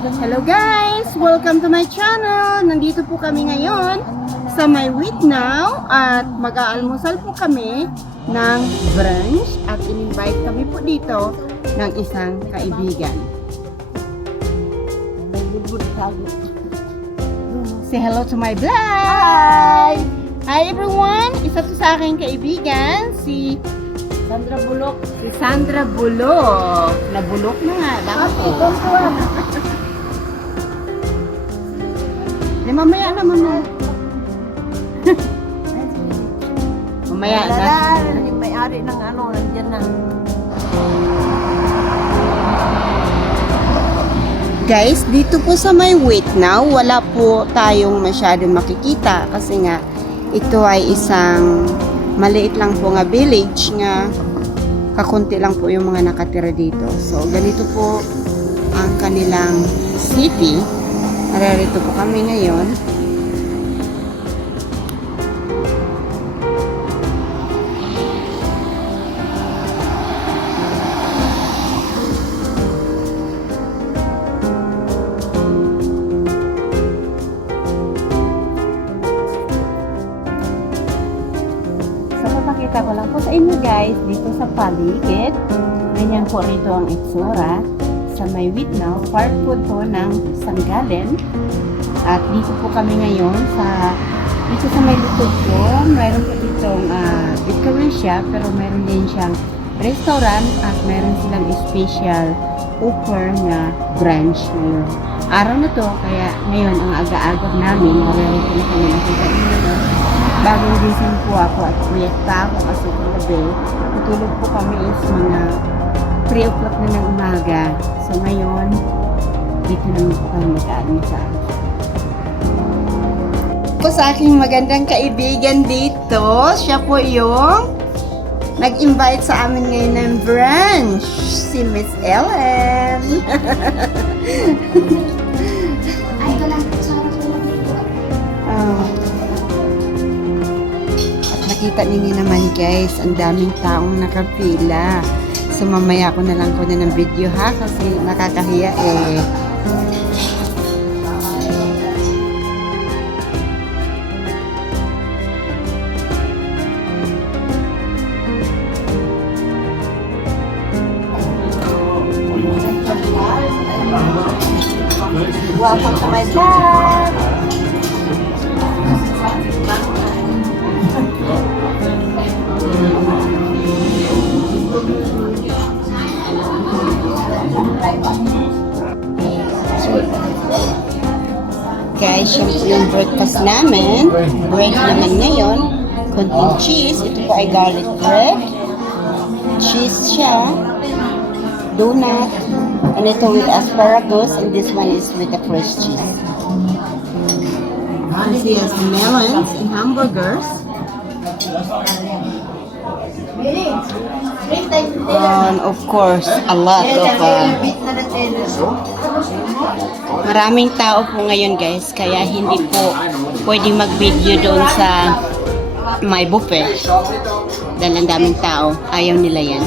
Hello guys! Welcome to my channel! Nandito po kami ngayon sa My Wheat Now at mag-aalmusal po kami ng brunch at in-invite kami po dito ng isang kaibigan. Say hello to my vlog! Hi everyone! Isa to sa aking kaibigan, si Sandra Bulok. Si Sandra Bulok. Nabulok na nga. Bakit po? Di mamaya naman na. Mamaya na. Yung may-ari ng ano, nandyan na. Guys, dito po sa My Wheat Now, wala po tayong masyadong makikita kasi nga ito ay isang maliit lang po nga village nga kakunti lang po yung mga nakatira dito. So, ganito po ang kanilang city. Narito po kami ngayon. Papakita ko lang po sa inyo guys, dito sa paligid, ganyan po rito ang itsura sa My Wheat Now, part po to ng Sangalen. At dito po kami ngayon dito sa may likod ko, mayroon po ditong bakery shop, pero mayroon din siyang restaurant at mayroon silang special offer na brunch ngayon. Araw na to, kaya ngayon ang aga-agad namin, marito na kami nakita dito. Bagong gising po ako at puyat pa ako kasi kagabi. Natulog po kami is mga 3 o'clock na ng umaga. So ngayon, dito naman po kami mag-aalmusal. Ako sa aking magandang kaibigan dito, siya po yung nag-invite sa amin ngayon ng brunch, si Miss Ellen. Ay, wala na sarap po. Nakita ninyo naman guys, ang daming taong nakapila. So mamaya ko na lang kunin ng video ha, kasi nakakahiya eh. Welcome to my vlog! Guys, yun po yung breakfast namin. Bread naman ngayon. Konting cheese. Ito po ay garlic bread. Cheese siya. Donut. And ito with asparagus. And this one is with the fresh cheese. This is melons and hamburgers. And of course, a lot of maraming tao po ngayon guys, kaya hindi po pwedeng mag-video doon sa may buffet dahil ang daming tao, ayaw nila yan.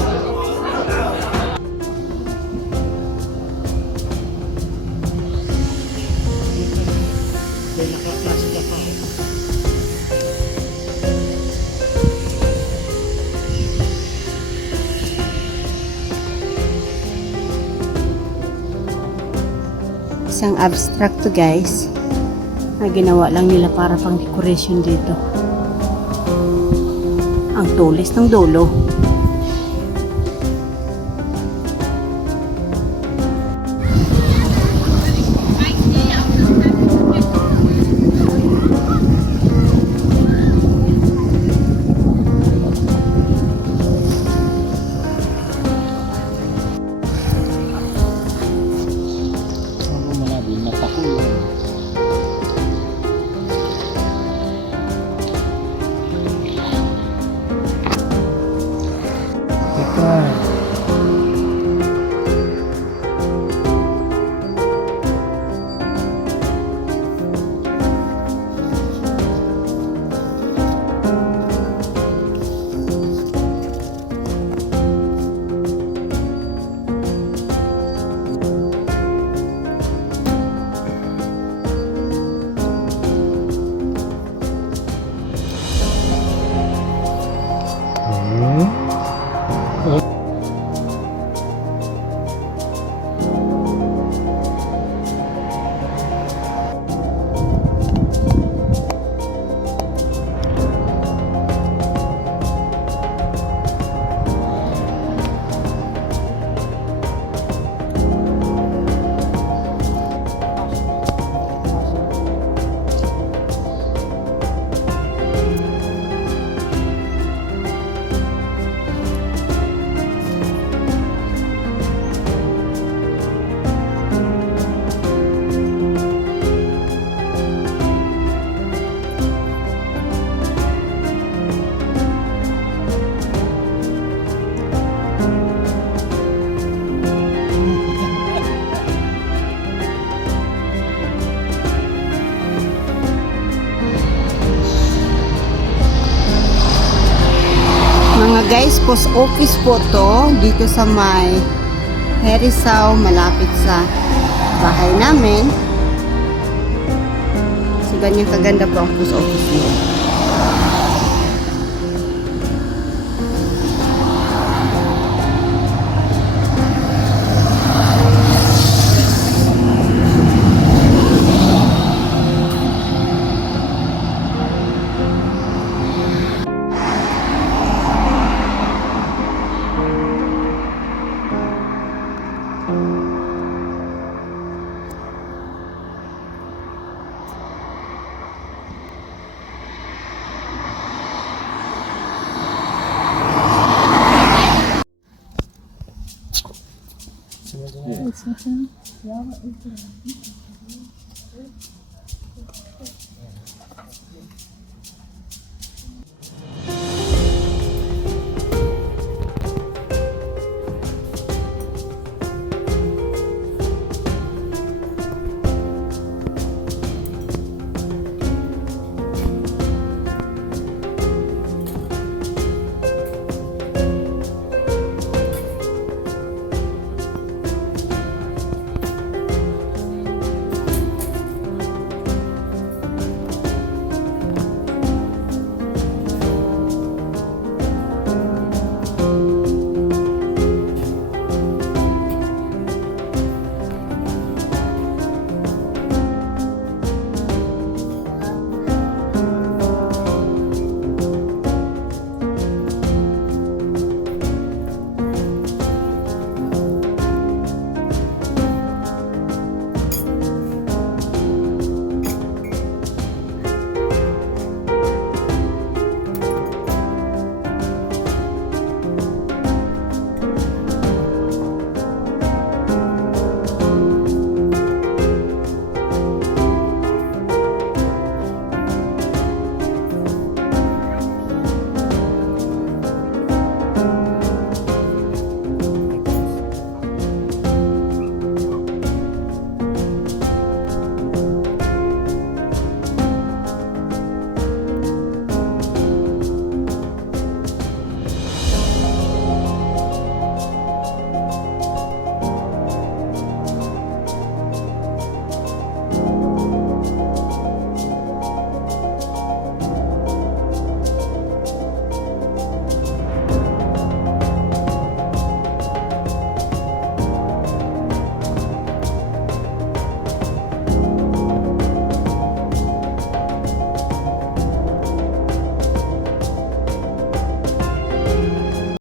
Isang abstract to guys na ginawa lang nila para pang decoration dito. Ang tulis ng dulo. Post office po to dito sa may Herisau, malapit sa bahay namin. So, ganyan kaganda po ang post office niya.